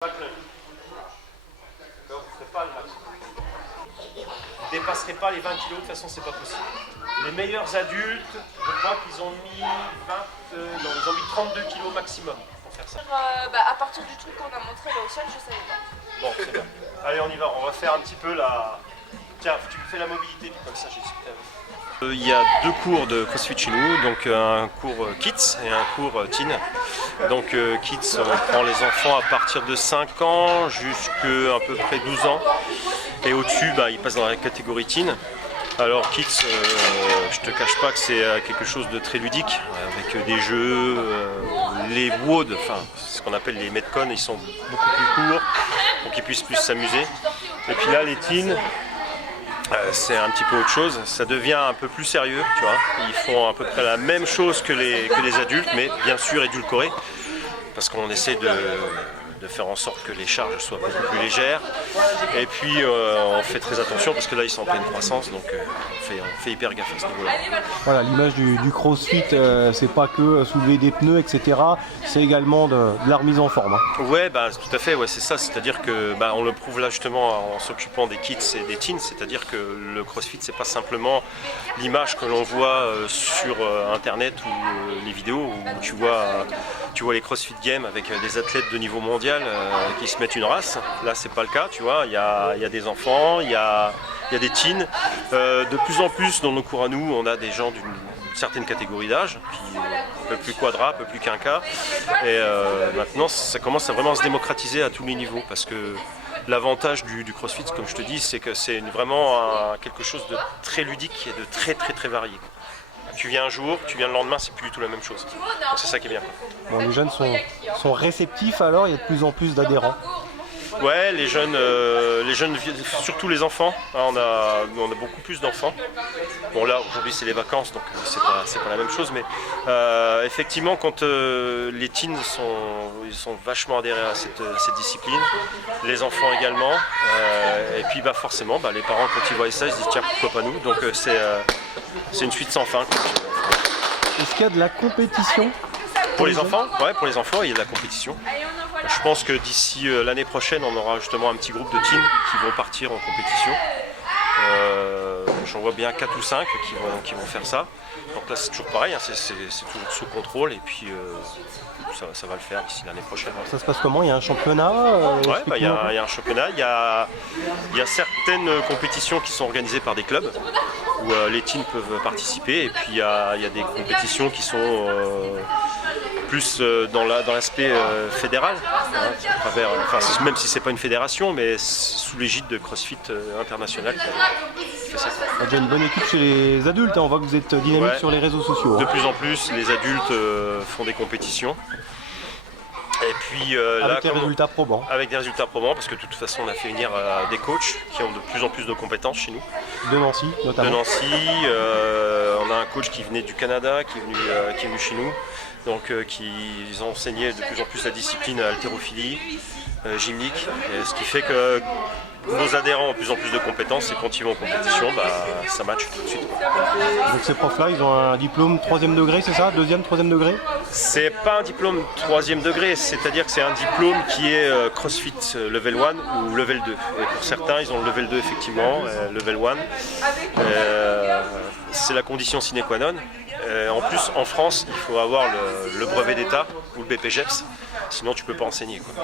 Donc vous ne ferez pas le maximum. Vous ne dépasserez pas les 20 kg, de toute façon c'est pas possible. Les meilleurs adultes, je crois qu'ils ont mis 32 kg maximum pour faire ça. À partir du truc qu'on a montré là au sol, je savais pas. Bon, c'est bien. Allez, on y va. On va faire un petit peu la... Tiens, tu me fais la mobilité, puis comme ça j'explique avec. Il y a deux cours de CrossFit chez nous, donc un cours Kids et un cours Teen. Donc Kids, on prend les enfants à partir de 5 ans jusqu'à à peu près 12 ans. Et au-dessus, ils passent dans la catégorie Teen. Alors Kids, je te cache pas que c'est quelque chose de très ludique, avec des jeux, les WOD, enfin ce qu'on appelle les Metcon, ils sont beaucoup plus courts pour qu'ils puissent plus s'amuser. Et puis là les teens, c'est un petit peu autre chose, ça devient un peu plus sérieux, tu vois. Ils font à peu près la même chose que les adultes, mais bien sûr édulcorés, parce qu'on essaie de faire en sorte que les charges soient beaucoup plus légères. Et puis on fait très attention parce que là ils sont en pleine croissance, donc on fait hyper gaffe à ce niveau-là. Voilà, l'image du CrossFit, c'est pas que soulever des pneus, etc. C'est également de la remise en forme. Hein. Ouais, tout à fait, ouais, c'est ça. C'est-à-dire que on le prouve là justement en s'occupant des kids et des teens. C'est-à-dire que le CrossFit, c'est pas simplement l'image que l'on voit sur Internet ou les vidéos où tu vois les CrossFit Games avec des athlètes de niveau mondial qui se mettent une race. Là, c'est pas le cas, tu vois. Il y a des enfants, il y a des teens. De plus en plus, dans nos cours à nous, on a des gens d'une certaine catégorie d'âge, un peu plus quadra, un peu plus quinca. Et maintenant, ça commence à vraiment se démocratiser à tous les niveaux, parce que l'avantage du CrossFit, comme je te dis, c'est que c'est vraiment quelque chose de très ludique et de très très très varié. Tu viens un jour, tu viens le lendemain, c'est plus du tout la même chose. Donc c'est ça qui est bien. Bon, les jeunes sont réceptifs, alors il y a de plus en plus d'adhérents. Ouais, les jeunes, surtout les enfants, on a beaucoup plus d'enfants. Bon là, aujourd'hui c'est les vacances, donc c'est pas la même chose, mais effectivement quand les teens sont vachement adhérés à cette discipline, les enfants également, et puis forcément les parents quand ils voient ça, ils se disent tiens pourquoi pas nous, donc c'est une suite sans fin. Est-ce qu'il y a de la compétition pour les enfants? Ouais, pour les enfants il y a de la compétition. Je pense que d'ici l'année prochaine, on aura justement un petit groupe de teens qui vont partir en compétition. J'en vois bien 4 ou 5 qui vont faire ça. Donc là, c'est toujours pareil, hein, c'est toujours sous contrôle et puis ça va le faire d'ici l'année prochaine. Ça se passe comment? Il y a un championnat? Ouais, il y a un championnat. Il y a certaines compétitions qui sont organisées par des clubs où les teens peuvent participer. Et puis il y a des compétitions qui sont plus dans l'aspect fédéral, hein, même si c'est pas une fédération, mais sous l'égide de CrossFit International qui fait ça. Il y a déjà une bonne équipe chez les adultes, hein. On voit que vous êtes dynamique sur les réseaux sociaux. De plus en plus, les adultes font des compétitions. Et puis, avec des résultats probants. Avec des résultats probants, parce que de toute façon on a fait venir des coachs qui ont de plus en plus de compétences chez nous. De Nancy notamment. De Nancy, on a un coach qui venait du Canada, qui est venu chez nous. Donc qui ont enseigné de plus en plus la discipline haltérophilie, gymnique, et ce qui fait que nos adhérents ont de plus en plus de compétences et quand ils vont en compétition, ça match tout de suite. Donc ces profs-là, ils ont un diplôme 3e degré, c'est ça? 2e, 3e degré? C'est pas un diplôme 3e degré, c'est-à-dire que c'est un diplôme qui est CrossFit Level 1 ou Level 2. Et pour certains, ils ont le Level 2 effectivement, Level 1. C'est la condition sine qua non. En plus, en France, il faut avoir le brevet d'État ou le BPGEPS, sinon tu peux pas enseigner, quoi.